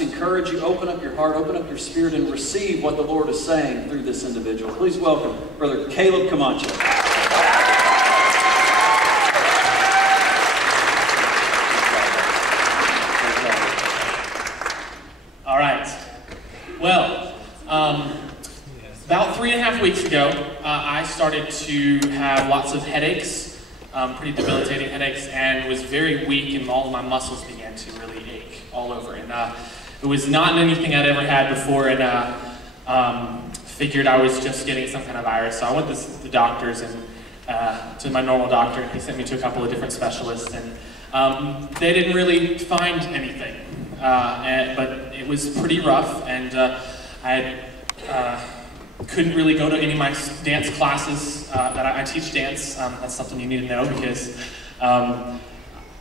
encourage you, open up your heart, open up your spirit, and receive what the Lord is saying through this individual. Please welcome Brother Caleb Camacho. All right. Well, about 3.5 weeks ago, I started to have lots of headaches, pretty debilitating headaches, and was very weak, and all of my muscles began to really ache all over. And it was not anything I'd ever had before, and figured I was just getting some kind of virus. So I went to the doctors and to my normal doctor, and he sent me to a couple of different specialists, and they didn't really find anything. But it was pretty rough, and I couldn't really go to any of my dance classes that I teach dance. That's something you need to know, because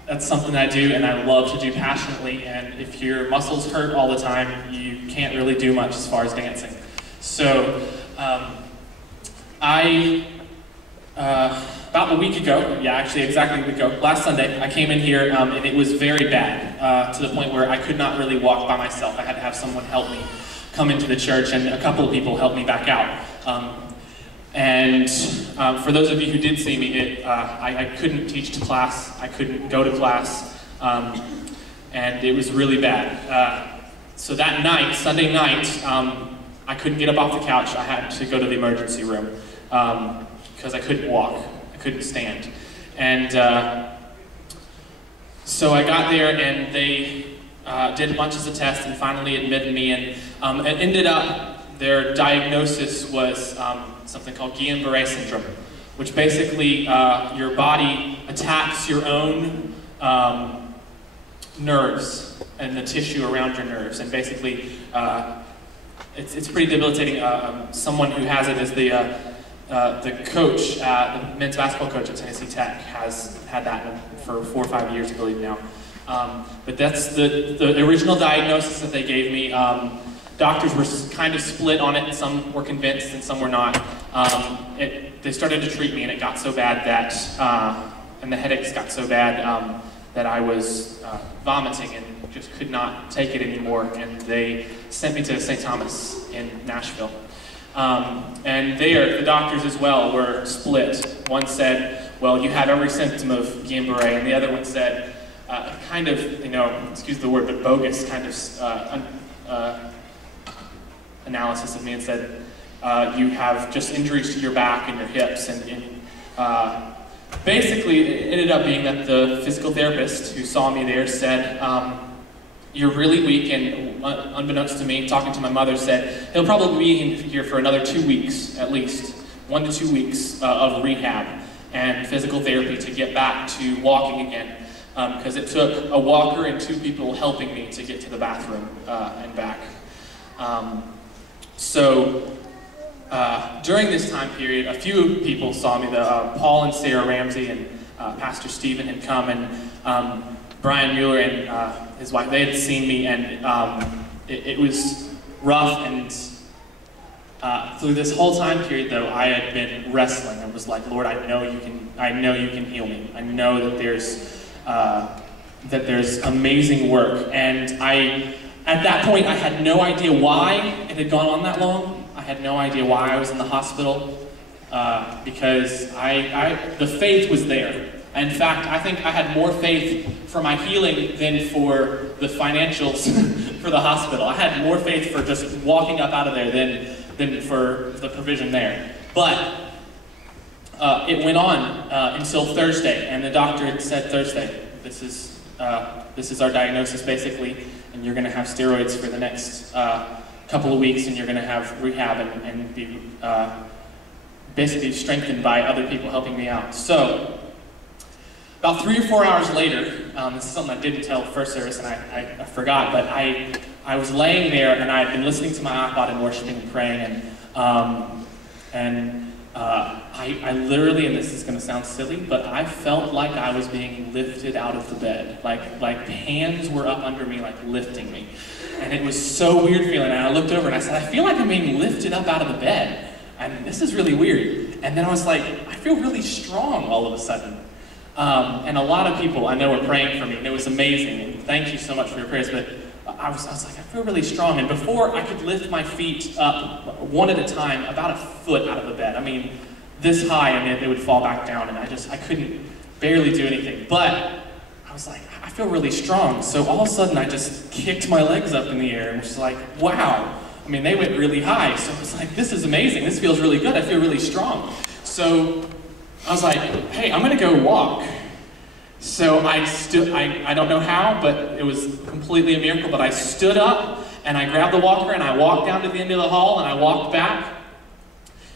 that's something I do and I love to do passionately, and if your muscles hurt all the time, you can't really do much as far as dancing. So about a week ago, yeah, actually exactly a week ago, last Sunday, I came in here and it was very bad, to the point where I could not really walk by myself. I had to have someone help me come into the church, and a couple of people helped me back out. For those of you who did see me, I couldn't teach to class, I couldn't go to class, and it was really bad. So that night, Sunday night, I couldn't get up off the couch. I had to go to the emergency room because I couldn't walk, I couldn't stand. And so I got there, and they did bunches of tests and finally admitted me, and it ended up, their diagnosis was something called Guillain-Barré syndrome, which basically your body attacks your own nerves and the tissue around your nerves, and basically it's pretty debilitating. Someone who has it is the coach, the men's basketball coach at Tennessee Tech, has had that for 4 or 5 years, I believe now. But that's the original diagnosis that they gave me. Doctors were kind of split on it, and some were convinced and some were not. They started to treat me, and it got so bad that, and the headaches got so bad that I was vomiting and just could not take it anymore, and they sent me to St. Thomas in Nashville. And there, the doctors as well were split. One said, well, you have every symptom of Guillain-Barré, and the other one said, kind of, you know, excuse the word, but bogus kind of analysis of me, and said, you have just injuries to your back and your hips, and basically it ended up being that the physical therapist who saw me there said, you're really weak, and unbeknownst to me, talking to my mother, said he'll probably be here for another 2 weeks at least, 1 to 2 weeks of rehab and physical therapy to get back to walking again. Because it took a walker and 2 people helping me to get to the bathroom and back. During this time period, a few people saw me. Paul and Sarah Ramsey and Pastor Stephen had come, and Brian Mueller and his wife, they had seen me, and it was rough. And through this whole time period, though, I had been wrestling. I was like, Lord, I know you can heal me. I know that there's amazing work. And at that point, I had no idea why it had gone on that long. I had no idea why I was in the hospital, because the faith was there. In fact, I think I had more faith for my healing than for the financials for the hospital. I had more faith for just walking up out of there than for the provision there. But it went on until Thursday, and the doctor had said Thursday, this is our diagnosis basically, and you're going to have steroids for the next couple of weeks, and you're going to have rehab and be basically strengthened by other people helping me out. So about 3 or 4 hours later, this is something I didn't tell the first service, and I forgot, but I was laying there, and I had been listening to my iPod and worshiping and praying, and I literally, and this is going to sound silly, but I felt like I was being lifted out of the bed. Like hands were up under me, like lifting me. And it was so weird feeling, and I looked over and I said, I feel like I'm being lifted up out of the bed. And this is really weird. And then I was like, I feel really strong all of a sudden. And a lot of people I know were praying for me, and it was amazing. And thank you so much for your prayers, but I was like, I feel really strong. And before I could lift my feet up one at a time, about a foot out of the bed. I mean, this high, and then they would fall back down, and I couldn't barely do anything. But I was like, I feel really strong. So all of a sudden, I just kicked my legs up in the air and was like, wow. I mean, they went really high. So I was like, this is amazing. This feels really good. I feel really strong. So I was like, hey, I'm gonna go walk. So I don't know how, but it was completely a miracle, but I stood up and I grabbed the walker and I walked down to the end of the hall and I walked back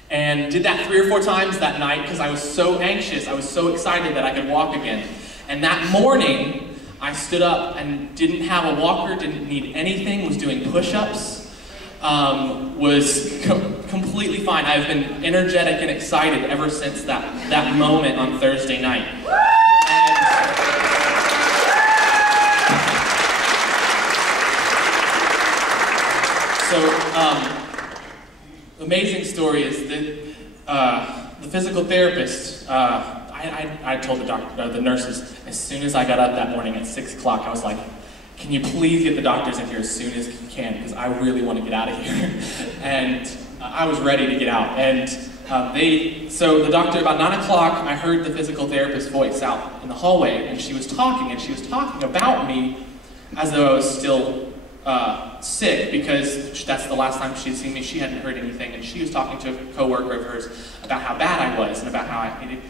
and did that 3 or 4 times that night because I was so anxious, I was so excited that I could walk again. And that morning, I stood up and didn't have a walker, didn't need anything, was doing push-ups, was completely fine. I've been energetic and excited ever since that moment on Thursday night. So, the amazing story is that the physical therapist, I told the nurses, as soon as I got up that morning at 6 o'clock, I was like, can you please get the doctors in here as soon as you can, because I really want to get out of here. And I was ready to get out. And so the doctor, about 9 o'clock, I heard the physical therapist's voice out in the hallway, and she was talking about me as though I was still sick, because that's the last time she'd seen me. She hadn't heard anything, and she was talking to a coworker of hers about how bad I was and about how I needed,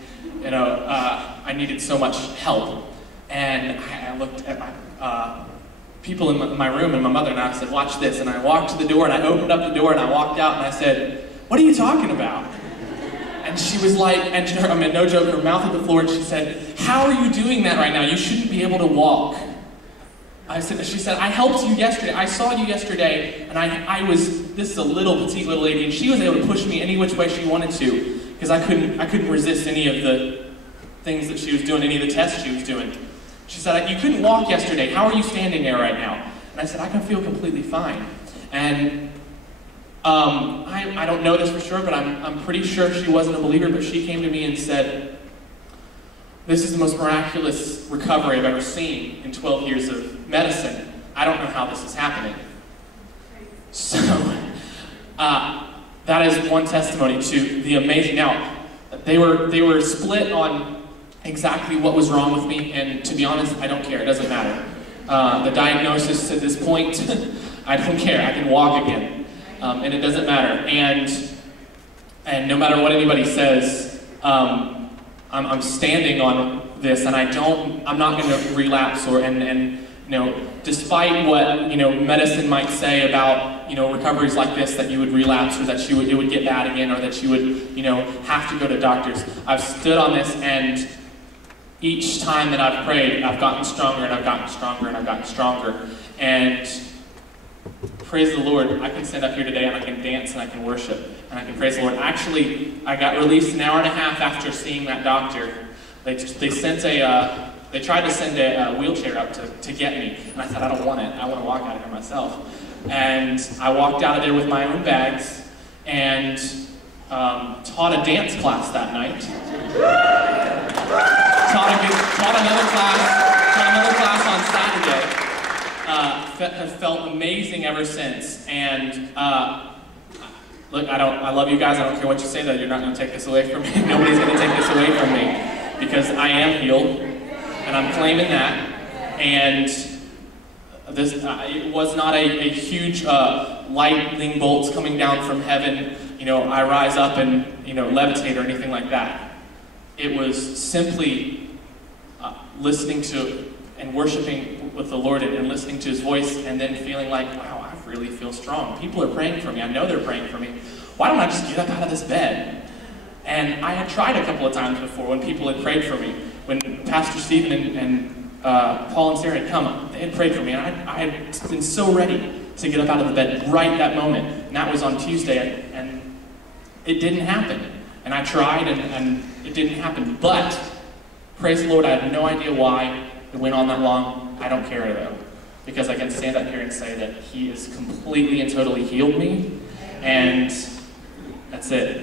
I needed so much help. And I looked at my people in my room and my mother, and I said, "Watch this." And I walked to the door, and I opened up the door, and I walked out, and I said, "What are you talking about?" And she was like, I mean, no joke, her mouth hit the floor, and she said, "How are you doing that right now? You shouldn't be able to walk." She said, "I helped you yesterday. I saw you yesterday, and this is a petite little lady, and she was able to push me any which way she wanted to, because I couldn't resist any of the things that she was doing, any of the tests she was doing." She said, "You couldn't walk yesterday. How are you standing there right now?" And I said, "I can feel completely fine." And I don't know this for sure, but I'm pretty sure she wasn't a believer, but she came to me and said, "This is the most miraculous recovery I've ever seen in 12 years of medicine. I don't know how this is happening." So, that is one testimony to the amazing. Now, they were split on exactly what was wrong with me, and to be honest, I don't care. It doesn't matter. The diagnosis at this point, I don't care. I can walk again, and it doesn't matter. And no matter what anybody says, I'm standing on this, and I'm not going to relapse despite what medicine might say about recoveries like this, that you would relapse, or that it would get bad again, or that you would have to go to doctors. I've stood on this, and each time that I've prayed, I've gotten stronger, and I've gotten stronger, and I've gotten stronger. And praise the Lord, I can stand up here today and I can dance and I can worship and I can praise the Lord. Actually, I got released an hour and a half after seeing that doctor. They tried to send a wheelchair up to get me, and I said, "I don't want it. I want to walk out of here myself." And I walked out of there with my own bags and taught a dance class that night. Taught another class on Saturday. Have felt amazing ever since. And look, I love you guys. I don't care what you say, though. You're not going to take this away from me. Nobody's going to take this away from me, because I am healed, and I'm claiming that. And this it was not a huge lightning bolts coming down from heaven. I rise up and levitate or anything like that. It was simply listening to and worshiping with the Lord and listening to His voice, and then feeling like, wow, I really feel strong. People are praying for me. I know they're praying for me. Why don't I just get up out of this bed? And I had tried a couple of times before when people had prayed for me. When Pastor Stephen and Paul and Sarah had come, they had prayed for me, and I had been so ready to get up out of the bed right that moment. And that was on Tuesday, and it didn't happen. And I tried, and it didn't happen. But, praise the Lord, I have no idea why it went on that long. I don't care, though, because I can stand up here and say that He has completely and totally healed me, and that's it.